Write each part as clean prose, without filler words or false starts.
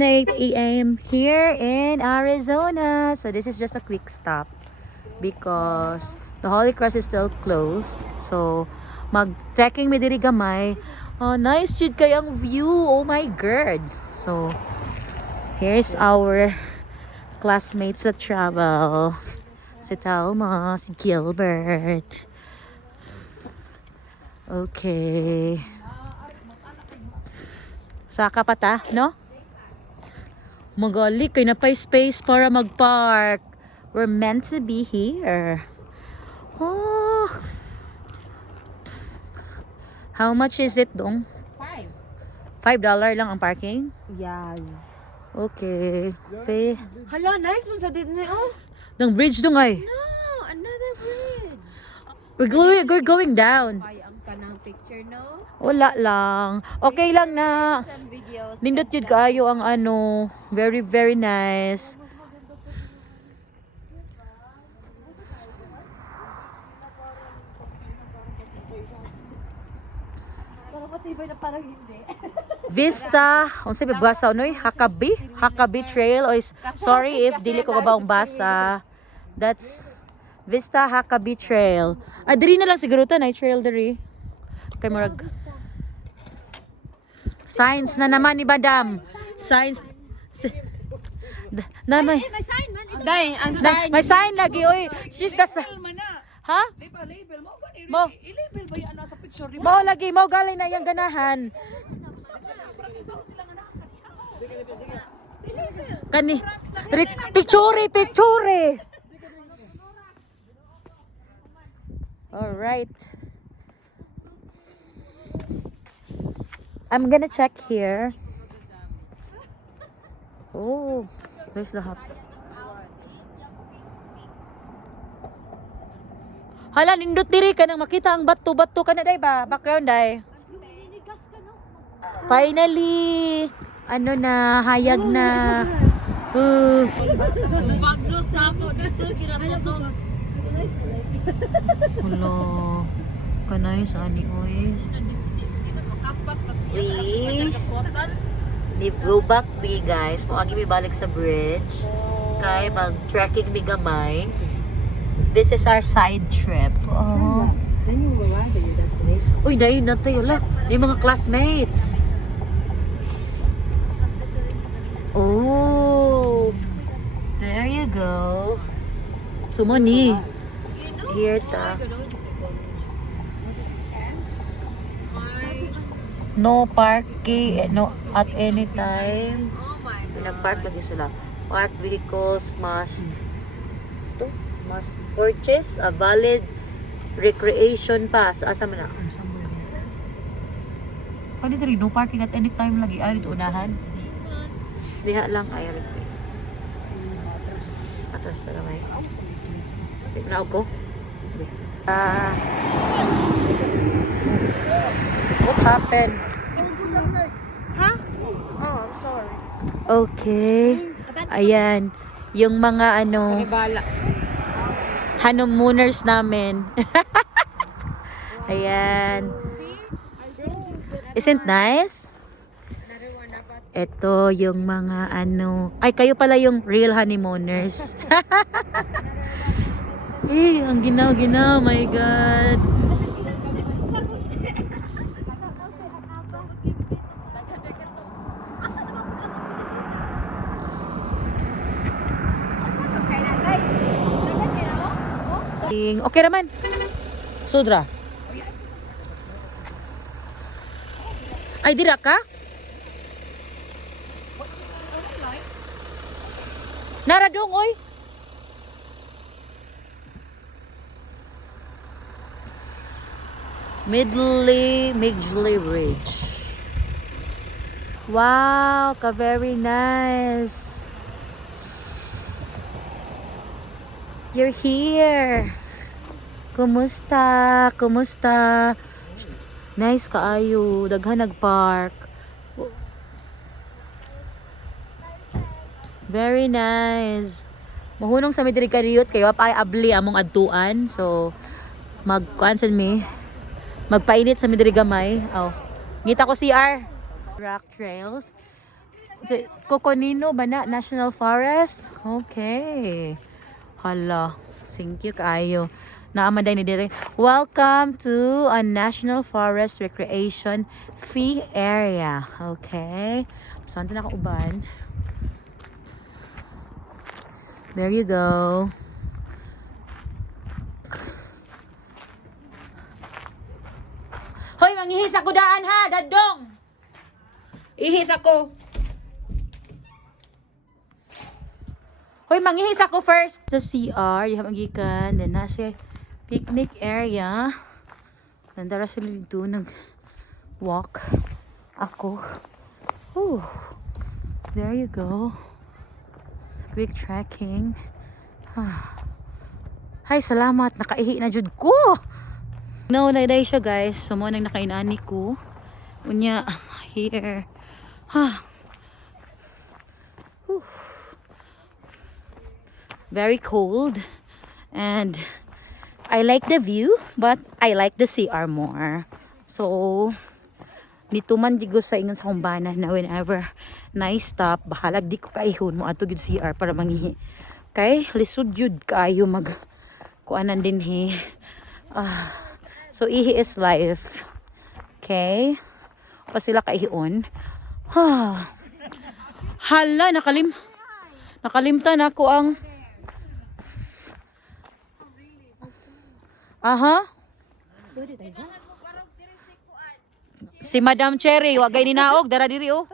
8 a.m. here in Arizona. So this is just a quick stop because the Holy Cross is still closed. So mag-trekking mi diri gamay. Oh, nice jud kayang view. Oh my god. So here's our classmates that travel. Si Talma, si Gilbert. Okay. Saka pa ta, no? Magali, kay na pa space para mag-park. We're meant to be here. Oh. How much is it dong? $5 lang ang parking? Yes. Okay. Hala, nice man sa dito na oh. Ng bridge dong ay. No, another bridge. We're going down. Ay, ang kanang picture, no? Wala lang. Okay lang na. Some videos. Nindot yun kaayo ang ano. Very, very nice. Parang matibay na parang hindi. Vista, kung sabi basa ano Hakabi Trail o sorry if dili ko kabaong basa. That's Vista Hakabi Trail. Ah, diri na lang siguro ta na trail diri. Kay murag Signs na naman ni Madam. Signs na may sign man. Day, ang sign. may sign lagi oy. She's the ha? Label mo ba? Mo. I-label ba yan sa picture? Mo lagi mo galing na yang ganahan. Kani picture. All right. I'm gonna check here. Oh, there's the hop. Hala, nindot diri ka nang makita ang bato-bato ka na day ba? Background day. Finally, ano na, hayag na. Magnos na ako dito kinamoto. Hello. Kanay sa ani oy. We go back we guys. Moagi mi balik sa bridge. Kay mag-trekking mi gamay. This is our side trip. Oh. Then you will arrive at your destination. Uy, dahil na tayo la. Yung mga classmates. Oh. There you go. Sumoni. Here ta. No parking, no at any time. Oh my God. Nag-park lagi sila. Parked vehicles must purchase a valid recreation pass. Asa man na? Pwede rin, no parking at any time lagi. Ay, dito unahan. Diha lang. Ay, rin. Atras na naman. Tignan ko. What happened? Huh? Oh, I'm sorry. Okay. Ayan. Yung mga ano, Bala. honeymooners namin. Ayan. Isn't nice? Ito yung mga ano. Ay, kayo pala yung real honeymooners. Eh, ang ginaw-ginaw. My God. Okay naman. Sudra. Ay, dira ka? Naradong, oy. Midley Bridge. Wow, very nice. You're here. Kumusta? Nice kaayo. Daghan nag-park. Very nice. Mahunong sa midiri kariyot kayo pa ay abli among adtuan. So mag-cancel me. Magpainit sa midiri gamay. Oh. Ngita ko CR. Rock trails. Coconino ba na? National Forest? Okay. Hala. Thank you kaayo. Naamaday ni dire. Welcome to a National Forest Recreation Fee Area. Okay. Saan na ka uban? There you go. Hoy, manghihis ako daan ha, dadong. Ihis ako. Hoy, manghihis ako first. Sa CR, yung magikan, then nasa picnic area. Nandara sila dito, nag-walk ako. Whew. There you go. Quick trekking. Hay, salamat. Nakaihi na jud ko. No, na siya guys. So, mo nang nakainani ko. Unya, here. Whew. Very cold. And I like the view, but I like the CR more. So, dito man digo sa ingon sa kumbana na whenever na-stop, bahalag di ko kaihon mo ato gid CR para mangihi. Kay lisod jud kaayo mag kuanan din he. So ihi is life. Okay? Pa sila kaihon. Hala, nakalimtan ako ang Si Madam Cherry, wagay ni naog, dara diri oh.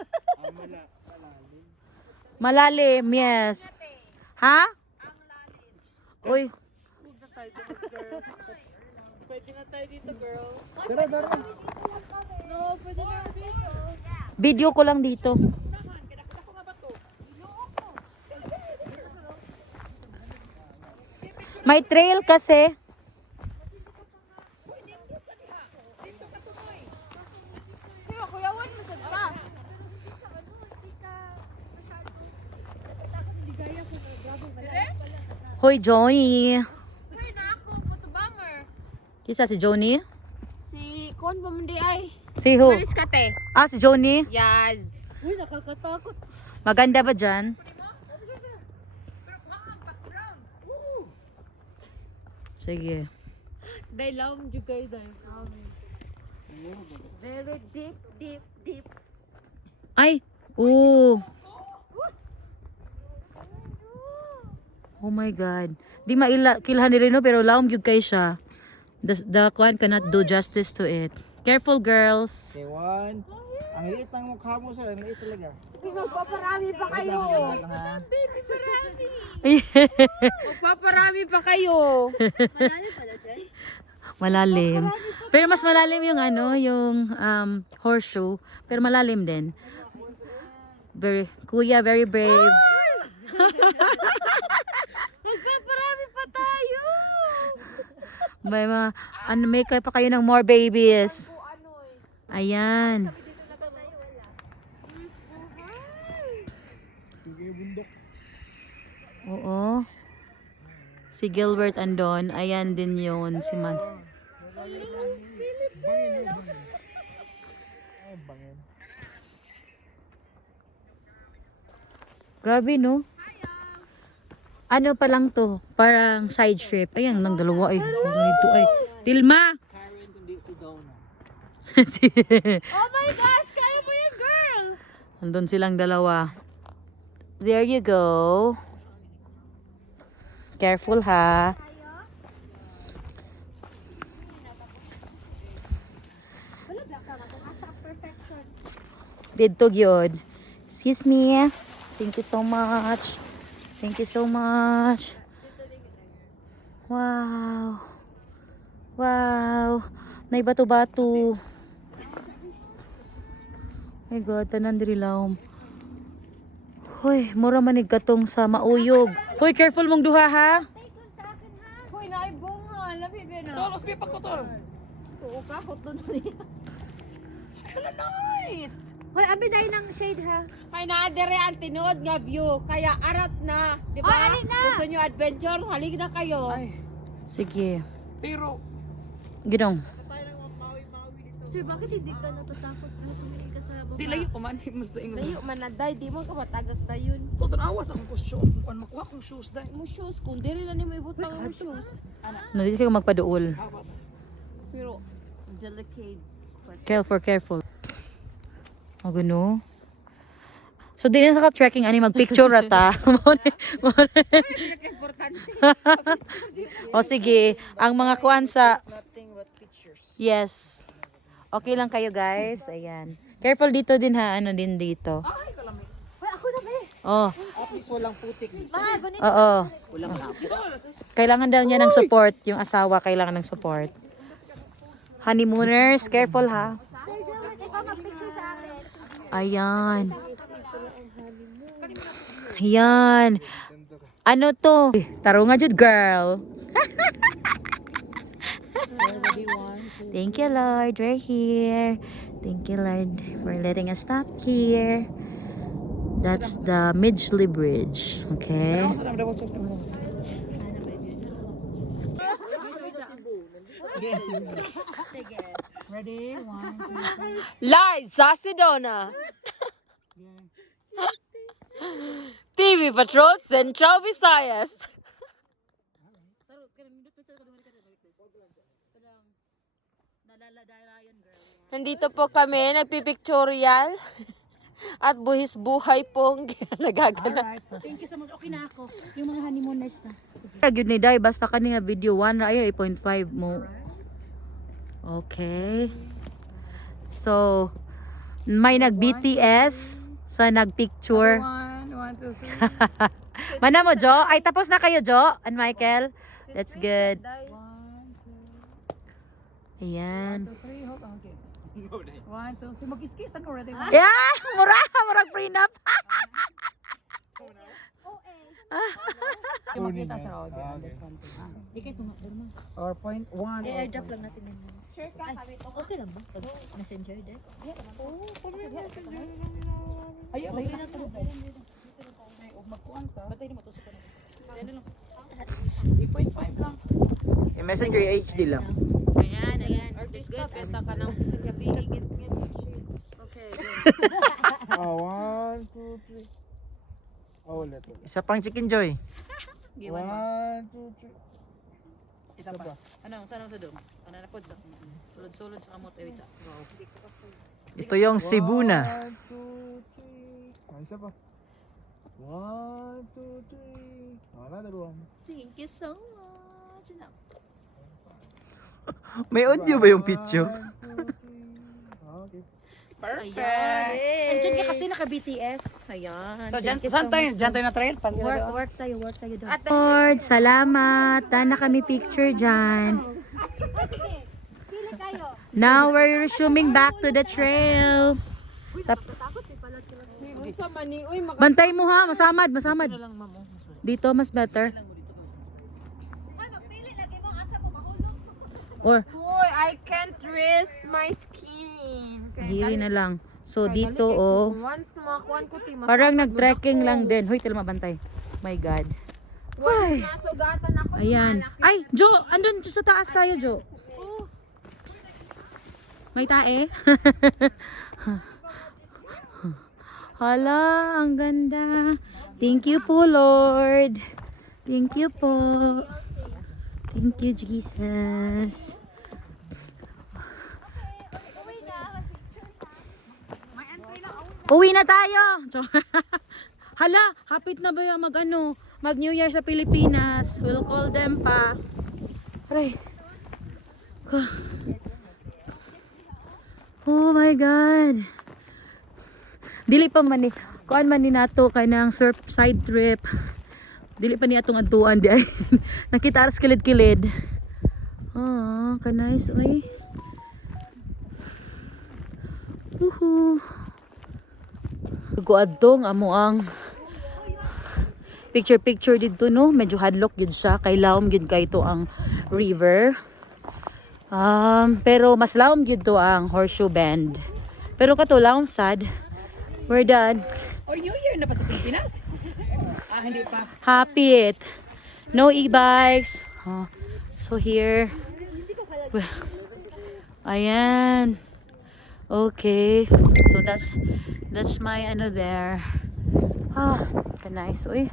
Malalim, yes. Ha? Uy. Pwede na tayo dito, girl. Dara. No, pwede na dito. Video ko lang dito. May trail kasi. Hoy, Johnny. Hoy, na ako, photo bomber. Kisa si Johnny? Si Kon ba mundi ay? Si who? Malis ka te. Si Johnny. Yes. Uy, nakakatakot. Maganda ba dyan? Sige. Dahil laom jud kayo dahil. Very deep. Ay! Oo! Oh my God. Di kilhan ni Reno pero laom gyud kay siya. The kwan cannot do justice to it. Careful, girls. Okay, one. Ang liit ng mukha mo, sir. Ang liit talaga. Magpaparami pa kayo. Wait lang, ha? Baby, parami. Magpaparami pa kayo. Malalim pala dyan? Malalim. Pero mas malalim yung yung horseshoe. Pero malalim din. Kuya, very brave. Magpaparami pa tayo. May kaya pa kayo ng more babies. Ayan. Oo. Si Gilbert andon. Ayan din yun. Si Man. Grabe, no? Ano pa lang to? Parang side trip. Ayan, nang dalawa ay. Dito ay. Tilma! Karen, kundi si Donna. Oh my gosh, kaya mo yan, girl. Andun silang dalawa. There you go. Careful, ha? Dito gyud. Excuse me. Thank you so much. Thank you so much. Wow. Wow. Nay bato-bato. My God, tanan diri lawom. Hoy, mura manig katong sa mauyog. Hoy, careful mong duha ha. Hoy, naibunga. Labi ba na? Tolos, may pagkutol. Oo ka, hoto na niya. Hello, nice. Hoy, abi dahil ng shade ha. Ay, naadere ang tinood nga view. Kaya arat na. Di ba? Oh, na. Gusto nyo adventure? Halig na kayo. Ay, Sige. pero, Ginong. Sir, bakit hindi ka natatakot? Ano tumingin ka sa Di layo ko man, mas daing. Layo man na day, di mo ka matagak dayon. Toton awas ang costume. Kung makuha kong shoes dai. Mo shoes, kung diri na nimo ibutang mo shoes. No, dito kayo magpaduol. Pero delicates. Careful. O gano. So, di na sa trekking ani magpicture rata. Importante. O sige, ang mga kuan sa... Nothing but pictures. Yes. Okay lang kayo guys. Ayan. Careful dito din ha. Ano din dito. Ay, ako na ba? Oh. At least walang putik. Oo. Kailangan daw niya ng support. Yung asawa kailangan ng support. Honeymooners, careful ha. Ikaw mag-picture sa akin. Ayan. Ayan. Ano to? Taro nga jud girl. Thank you Lord, we're here. Thank you Lord for letting us stop here. That's the Midgley Bridge. Okay. Ready? 1, 2, 3. Live sa Sedona. TV Patrol Central Visayas. Nandito po kami, nagpipictorial. At buhis buhay pong nagagana. Thank you so much. Okay na ako. Yung mga honeymooners na. Good ni Day, basta kanina video 1 ra ay 8.5 mo. Okay. So, may nag BTS sa nagpicture. 1, 2, 3. Mana mo Jo? Ay tapos na kayo Jo and Michael. That's good. 1, 2, Ayan. 3. Hold on. Okay. 1, 2, 3. Mag-kiss ako ready. Yeah, murag prenup. Okay, makita sa audio. This one. Di kayo tunga mo. Or point 1. I-airdrop lang natin yun. Sure ka kami. Okay lang ba? Pag messenger din? Ayaw, okay na to. Magkuhan ka. Batay na matusok ka na. Ano lang. 8.5 lang. Yung messenger HD lang. Ayan. Artista, benta ka ng isang gabi. Higit shades. Okay. Ah, 1, 2, 3. Oh, ulit. Isa pang Chicken Joy. 1, 2, 3. Isa pa. Ano, saan sa doon? Ano na pod sa? Sulod-sulod sa kamot ay sa. Ito yung Sibuna. 1, 2, 3. Ah, isa pa. 1, 2, 3. Another one. Thank you so much. May audio ba yung picture? 1, 2, 3. Okay. Perfect. Andiyan ka kasi naka-BTS. Ayan. So, Thank you saan so tayo? much. Diyan tayo na trail? Work tayo doon. Lord, salamat. Tana kami picture dyan. Now we're resuming back to the trail. Sa mani, uy, Bantay mo ha, masamad. Dito mas better. Or Uy, I can't risk my skin. diri na lang. So dito oh, Once makakuan ko ti parang nag-trekking lang din. Hoy, tila mabantay. My God. Ay. Nasugatan ako. Ayan. Ay, Jo, andun sa taas tayo, Jo. May tae. Hala, ang ganda. Thank you po, Lord. Thank you po. Thank you, Jesus. Uwi na tayo. Hala, hapit na ba yung mag New Year sa Pilipinas? We'll call them pa. Aray. Oh my God. Dili pa man ni kuan man ni nato kanang surf side trip. Dili pa ni atong adtuan di ay. Nakita aras kilid-kilid. Oh, ka nice oy. Woohoo. Guadtong amo ang picture dito no, medyo hadlock gyud siya kay lawom gyud kay ito ang river. Pero mas lawom gyud to ang Horseshoe Bend. Pero kato lawom sad. We're done. Oh, New Year na pa sa Pilipinas? Hindi pa. Happy it. No e-bikes. So here. Ayan. Okay. So that's my ano there. Ah, nice. Uy.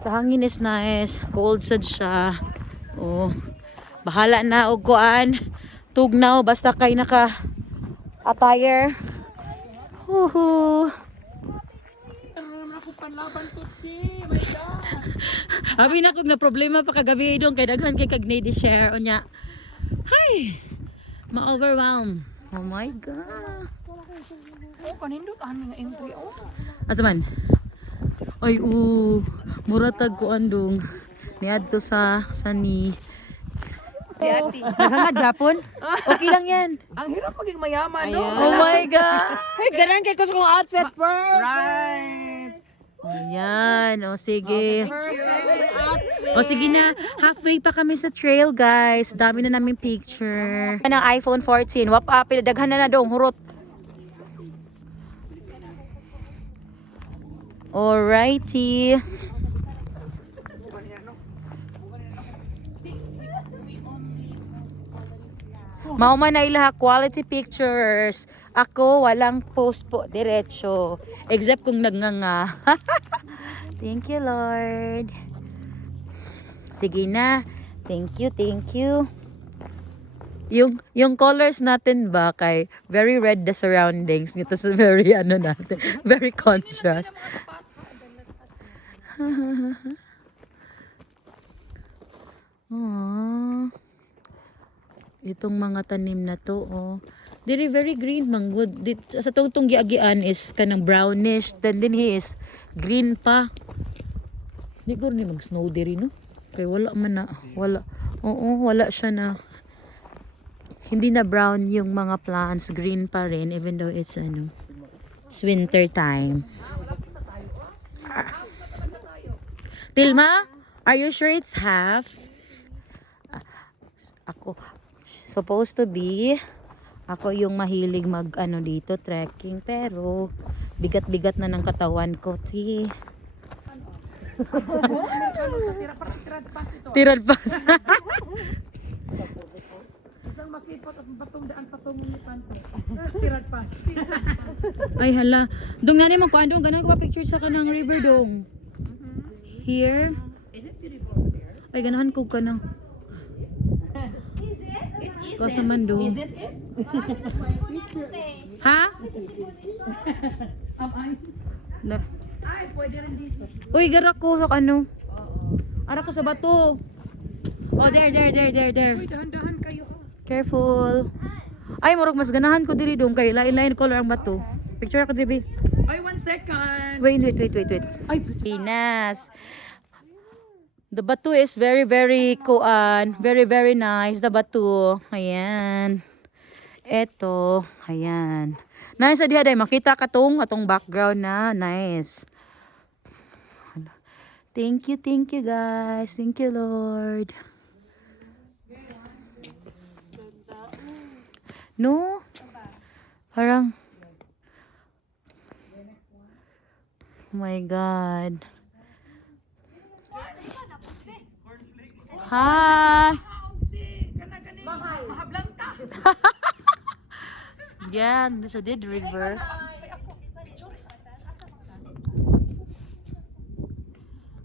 The hangin is nice. Cold sad siya. Oh. Bahala na og kuan. Tugnaw basta kay naka attire. Huhu. Abi na kog na problema pa kagabi dong kay daghan kay kag need i-share unya. Hi. Ma-overwhelm. Oh my god. Oh, kanindot ani nga entry oh. Asa man? Ay muratag ko andong niadto sa ni Nagangad Japon? Okay lang yan. Ang hirap maging mayaman, no? Oh my god. Ay, ganun kay kus kong outfit first. Right. Ayan, o sige. O sige na, halfway pa kami sa trail guys. Dami na namin picture. Ng iPhone 14. Wap apil, daghan na dong, hurot. Alrighty. Mauman na ilaha quality pictures. Ako walang post po diretso. Except kung nagnganga. Thank you Lord. Sige na. Thank you, thank you. Yung colors natin ba kay very red the surroundings. Ito sa very ano natin. Very contrast. Aww. Itong mga tanim na to, oh. Diri very green man good. Sa tungtong giagian is kanang brownish, then din he is green pa. Di ko ni mag-snow diri no. Kay wala man na, wala. Oo, wala siya na. Hindi na brown yung mga plants, green pa rin even though it's ano, it's winter time. Tilma, are you sure it's half? Ako supposed to be ako yung mahilig mag ano dito trekking pero bigat-bigat na ng katawan ko ti. Tirad pas. Isang makipot at batong daan patungo ni Panto. Tirad pas. Ay hala. Dong nani man ko andong ganang ko picture sa kanang river dome. Here. Is it beautiful there? Ay ganahan ko kanang. Kasi man do. Is it? Ha? Na. Ay, pwede rin dito. Uy, gara ko sa ano? Ara ko sa bato. Oh, there. Uy, dahan-dahan kayo. Careful. Ay, murag mas ganahan ko diri dong kay lain-lain color ang bato. Picture ako diri. Ay, 1 second. Wait. Ay, Pinas. The bato is very very nice. The bato. Ayan. Eto, ayan. Nice diha day makita katong atong background na nice. Thank you guys. Thank you Lord. No? Parang oh my God. Hi. Yan, nasa Dead River.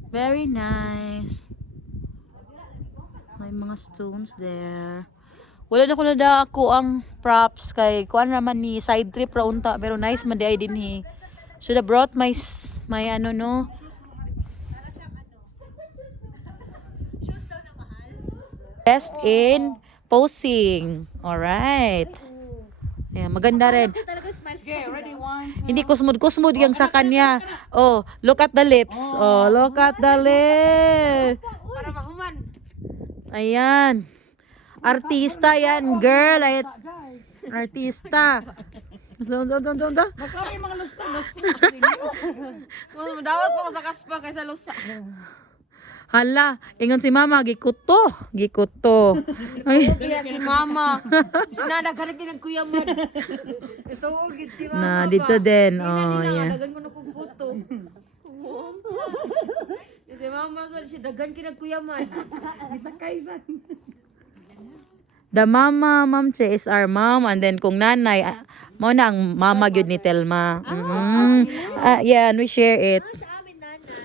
Very nice. May mga stones there. Wala na ko na da ako ang props kay kuan raman ni side trip ra unta pero nice man di ay dinhi. Should have brought my ano no. Best in posing. All right. Yeah, maganda rin. okay, ready, 1, 2. Hindi kusmod yung sa kanya. Oh, look at the lips. Oh, look at the lips. Para mahuman. Ayan. Artista yan, girl. Ay, artista. Baka may mga lusa. Dawat po sa kaspa kaysa lusa. Hala, ingon si mama, gikuto. Ay, Kaya si mama. Sinadaghan din ang kuyaman. Ito ugit si mama. na dito din. Oh, Yan. yan. Dagan mo na kong kuto. Si mama siya dagan kinagkuyaman. Isa kaysan. The mama, mom che is our mom, and then kung nanay, Mo na ang mama gyud ni Telma. Yeah, and we share it. Sa amin, nanay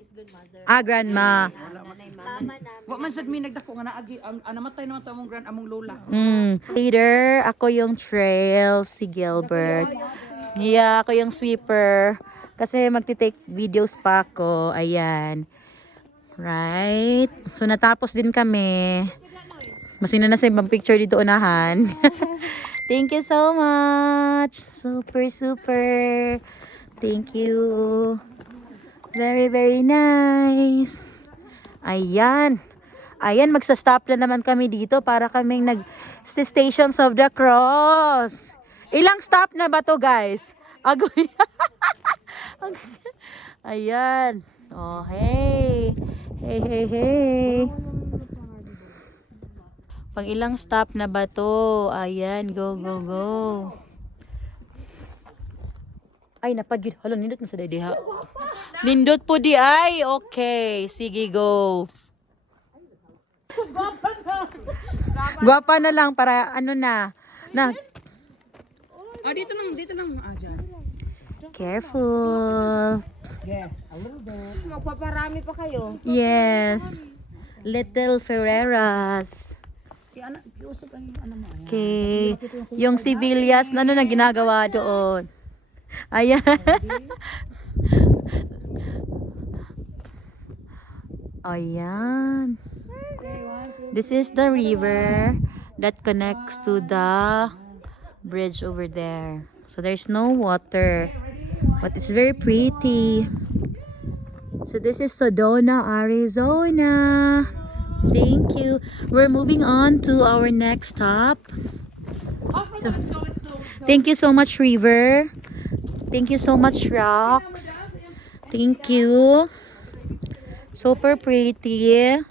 is grandmother. Grandma. Nanay, mama namin. Wa man sad mi nagdako nga naagi namatay naman to among among lola. Later, ako yung trail, si Gilbert. Yeah, ako yung sweeper. Kasi magti-take videos pa ako. Ayan. Right? So, natapos din kami. Masina na sa ibang picture dito unahan. Thank you so much. Super, super. Thank you. Very, very nice. Ayan. Ayan, magsa-stop na naman kami dito para kaming Stations of the Cross. Ilang stop na ba to, guys? Agoy. Ayan. Oh, hey. Hey, hey, hey. Pag ilang stop na ba to? Ayan, go, go, go. Ay, napagid. Hala, nindot na sa diha. Nindot po di ay. Okay, sige, go. Guwapa na lang para ano na. Dito nang dyan. Careful. Magpaparami pa kayo. Yes. Little Ferreras. Kiusog ang mo. Okay. Yung civilians, ano na ginagawa doon? Ayan. Ayan. This is the river that connects to the bridge over there. So there's no water, but it's very pretty. So this is Sedona, Arizona. Thank you. We're moving on to our next stop. So, thank you so much, River. Thank you so much, Rocks. Thank you. Super pretty.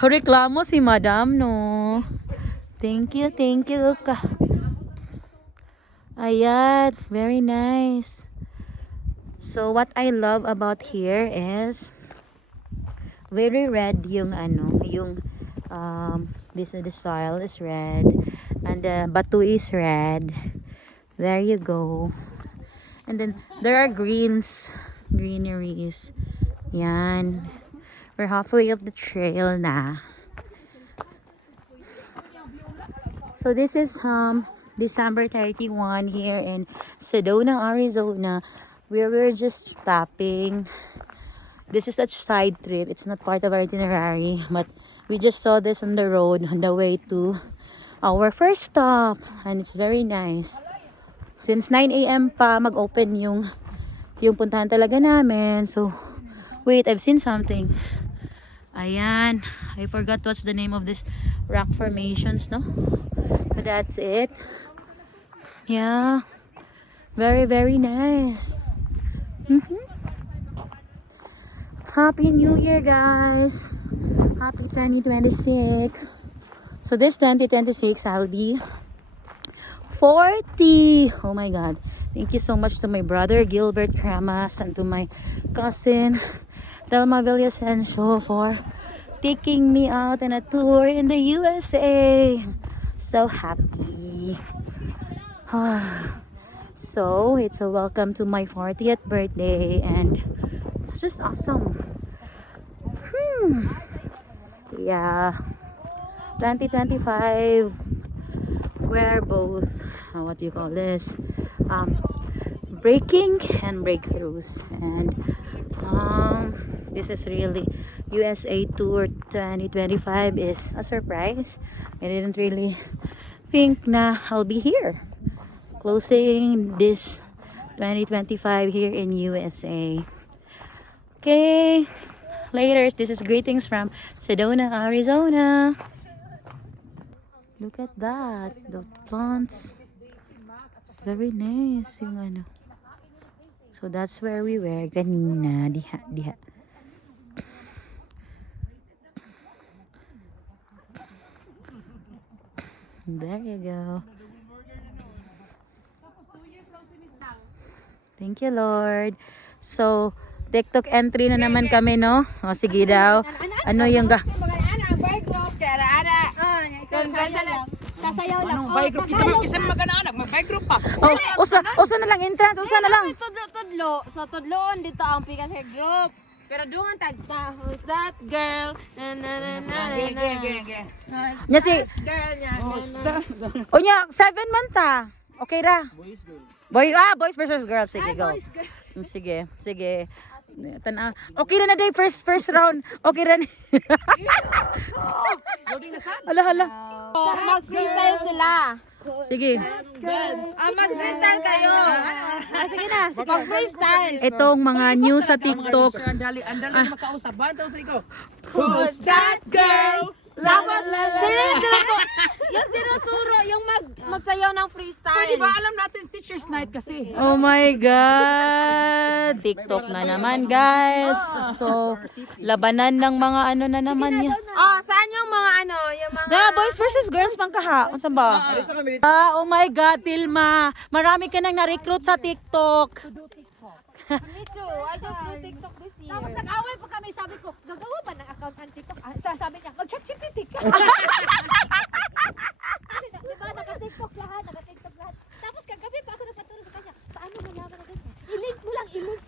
Reklamo si Madam, no? Thank you, thank you. Ayan, very nice. So what I love about here is very red yung the soil is red and the batu is red. There you go. And then there are greeneries. Yan. We're halfway up the trail na. So this is December 31 here in Sedona, Arizona, where we're just stopping. This is a side trip. It's not part of our itinerary, but we just saw this on the road on the way to our first stop, and it's very nice. Since 9 a.m. pa mag-open yung puntahan talaga namin. So wait, I've seen something. Ayan, I forgot what's the name of this rock formations, no? But that's it. Yeah, very, very nice. Happy New Year, guys. Happy 2026. So this 2026, I'll be 40. Oh my God. Thank you so much to my brother, Gilbert Kramas, and to my cousin, Delma Villasencio, for taking me out on a tour in the USA. So happy. So it's a welcome to my 40th birthday, and it's just awesome. Yeah, 2025, we're both what do you call this, breaking and breakthroughs, and this is really USA Tour 2025 is a surprise. I didn't really think na I'll be here closing this 2025 here in USA. Okay, later. This is greetings from Sedona, Arizona. Look at that, the plants, very nice yung ano. So that's where we were kanina, diha. There you go. Thank you, Lord. So, TikTok entry na naman kami, no? O, sige daw. Ano yung Sasayaw lang. Anong by group? Kisa mag-anak, mag-by group pa. Oh, usa na lang entrance, usa na lang. Tudlo. Sa tudloon dito ang pika sa group. Pero doon tagta, who's that girl? Na na na na na. Ge. Nya si Girl niya. O nya 7 man ta. Okay ra. Boys versus girls. Sige, go. Sige. Tana. Okay na day first round. Okay ra ni. Loading na saan? Hala. Mag-freestyle sila. Sige. Mag-freestyle kayo. Sige na, mag-freestyle. Itong mga news sa TikTok. Andali makausap. 1, 2, 3, go. Who's that girl? Tapos, yung tinuturo, yung magsayaw ng freestyle. Pwede ba alam natin teacher's night kasi? Oh my God! TikTok na naman, guys. So, labanan ng mga ano na naman yan. Oh, saan yung mga ano, yung mga... Boys versus girls pang kaha. Unsa ba? Oh my God, Tilma. Marami ka nang na-recruit sa TikTok. Me too, I just do TikTok this year. Tapos nag-away pa kami, sabi ko, gagawa ba ng account ang TikTok? Sabi niya, mag-chat-GPT ka. Kasi diba, naka-TikTok lahat. Tapos kagabi pa ako nagpaturo sa kanya, paano malaman na ganyan? I-link mo lang, i-link.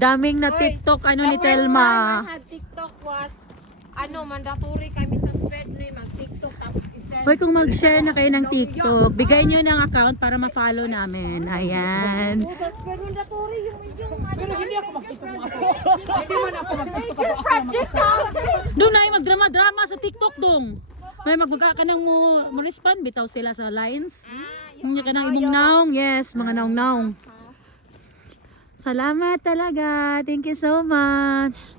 Daming na TikTok ano ni Telma. TikTok was, mandatory kami sa spread na mag-TikTok tapos isend. Hoy, kung mag-share na kayo ng TikTok, bigay nyo ng account para ma-follow namin. Ayan. Sa spread mandatory yung Pero hindi ako mag-TikTok ako. Hindi man ako mag-TikTok ako. Doon na magdrama-drama sa TikTok dong. May magbaga ka nang mo respond bitaw sila sa lines. Hindi ka nang imong naong. Yes, mga naong-naong. Salamat talaga. Thank you so much.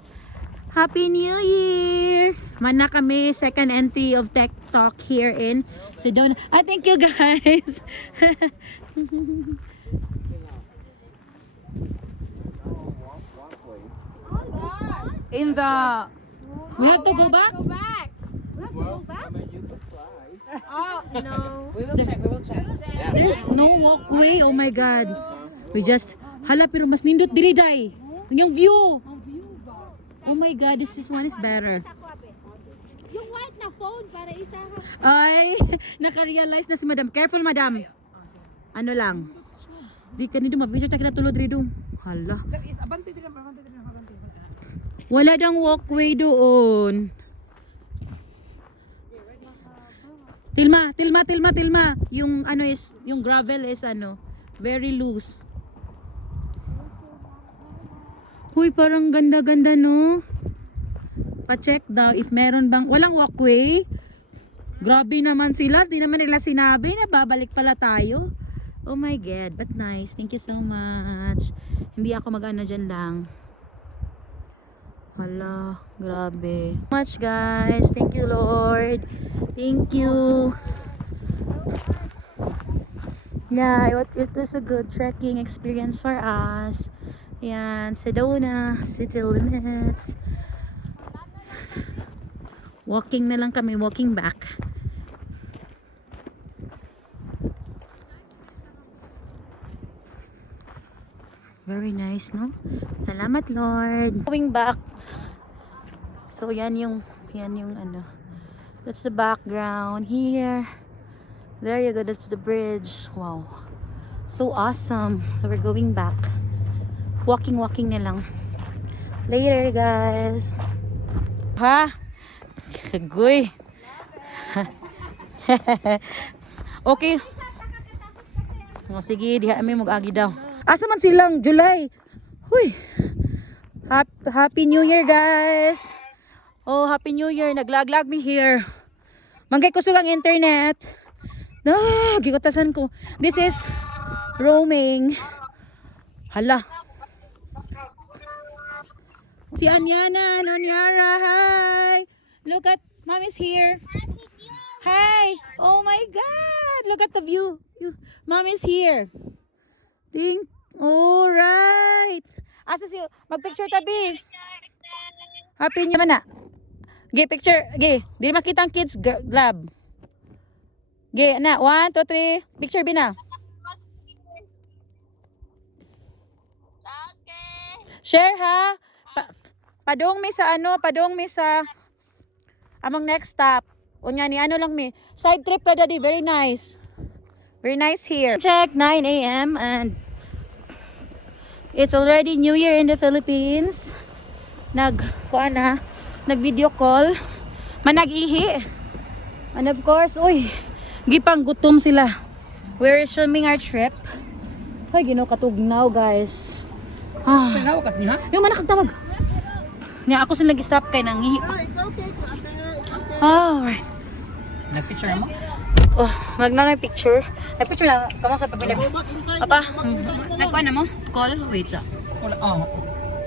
Happy New Year! Man na kami, second entry of TikTok here in Sedona. Thank you guys! In the... We have to go back? Go back. Oh, no. We will check. There's no walkway. Oh my God. We just... Hala, pero mas nindot diri day. Yung view. Oh my God, this one is better. Yung white na phone para isa ha. Ay, naka-realize na si Madam. Careful, Madam. Ano lang. Di ka nito mabisyo ta kinatulod rido. Hala. Abante din. Wala dang walkway doon. Tilma. Yung ano is, yung gravel is very loose. Huy, parang ganda-ganda no. Pa-check daw if meron bang, walang walkway. Grabe naman sila, di naman nila sinabi na babalik pala tayo. Oh my God, but nice. Thank you so much. Hindi ako mag-ano dyan lang. Hala, grabe. Much guys. Thank you Lord. Thank you. Yeah, it was a good trekking experience for us. Yan, Sedona, city limits. Walking na lang kami, walking back. Very nice, no? Salamat, Lord. Going back. So, yan yung ano. That's the background here. There you go, that's the bridge. Wow. So awesome. So, we're going back. Walking na lang. Later, guys. Ha? Kagoy. Okay. O, sige, di kami mag-agi daw. Asa man silang? July. Huy. Happy New Year, guys. Oh, Happy New Year. Naglag-lag me here. Manggay kusog ang internet. Gikutasan ko. This is roaming. Hala. Si Anyana, Anyara, hi. Look at, Mommy's here. Hi. Oh my God. Look at the view. Mommy's here. All right. Asa si, mag-picture tabi. Happy New Year na. Ge, picture. Ge, di makita ang kids lab. Ge, na. 1, 2, 3. Picture bina. Share ha. Padong mi sa among next stop. Unya ni ano lang mi. Side trip ra daddy, very nice. Very nice here. Check 9 a.m. and it's already New Year in the Philippines. Nag-video call. Manag-ihi. And of course, gipang gutom sila. We're resuming our trip. Ay, katugnaw, guys. Tanaw kasi niya. Yung man nakagtawag. Niya ako sila nag-stop kay nangihi. Alright. Nag-picture mo? Magnanay picture. Nag-picture na. Kamu sa papilip. Papa, nagkuhan na mo? Call? Wait sa. Wala.